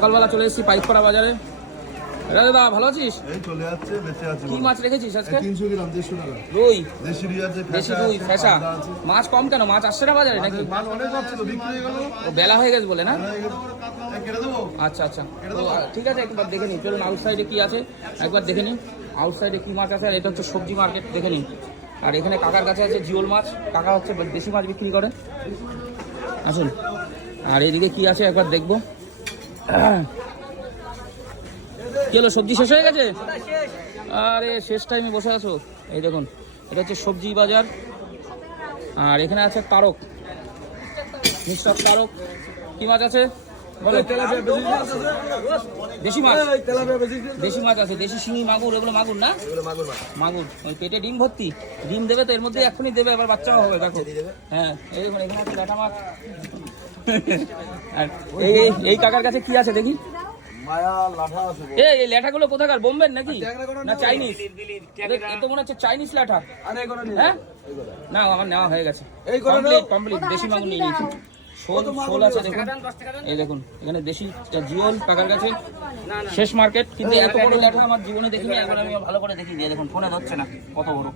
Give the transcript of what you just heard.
সকালবেলা চলে এসেছি পাইকপাড়া বাজারে। দাদা ভালো আছিস? এই চলে যাচ্ছে, বেঁচে আছি। কি মাছ রেখেছিস আজকে? 300 গ্রাম 150 টাকা। রুই, দেশি রুই আছে, দেশি রুই, ফেসা। মাছ কম কেন? মাছ আসছে না বাজারে নাকি? মাছ অনেক কম ছিল, বিক্রি হয়ে গেল। ও বেলা হয়ে গেছে বলে না? কেটে দেবো? আচ্ছা আচ্ছা, তো ঠিক আছে, একবার দেখে নিই। চলুন আউট সাইডে কি আছে একবার দেখে নিই। আউট সাইডে কি মাছ আছে? আর এটা হচ্ছে সবজি মার্কেট, দেখে নিই। আর এখানে কাকার কাছে আছে জিওল মাছ। কাকা হচ্ছে দেশি মাছ বিক্রি করে। আসুন, আর এদিকে কি আছে একবার দেখবো। কি হলো, সবজি শেষ হয়ে গেছে? আরে শেষ টাইমে বসে আছো। এই দেখুন, এটা হচ্ছে সবজি বাজার। আর এখানে আছে তারক, মিস্টার তারক। কি মাছ আছে বলো? দেশি মাছ, দেশি মাছ আছে, দেশি শিঙি, মাগুর। এগুলো মাগুর না? মাগুর। ওই পেটে ডিম ভর্তি, ডিম দেবে তো এর মধ্যে, এক্ষুনি দেবে, আবার বাচ্চাও হবে। দেখো, হ্যাঁ এই দেখুন, এখানে আছে ব্যাটা মাছ। আর এই কাকার কাছে কি আছে দেখি। এই ল্যাঠাগুলো কোথাকার? বোম্বের নাকি না চাইনিজ? এ তো মনে হচ্ছে চাইনিজ ল্যাঠা। হ্যাঁ না, আমার নেওয়া হয়ে গেছে, কমপ্লিট। দেশি মাগুর নিয়ে নিয়েছি। শোল আছে দেখুন, এই দেখুন এখানে দেশি জিওল কাকার কাছে। শেষ মার্কেট, কিন্তু এত বড় ল্যাঠা আমার জীবনে দেখিনি। একবার আমি ভালো করে দেখি দিয়ে দেখুন, ফোনে ধরছে না কত বড়।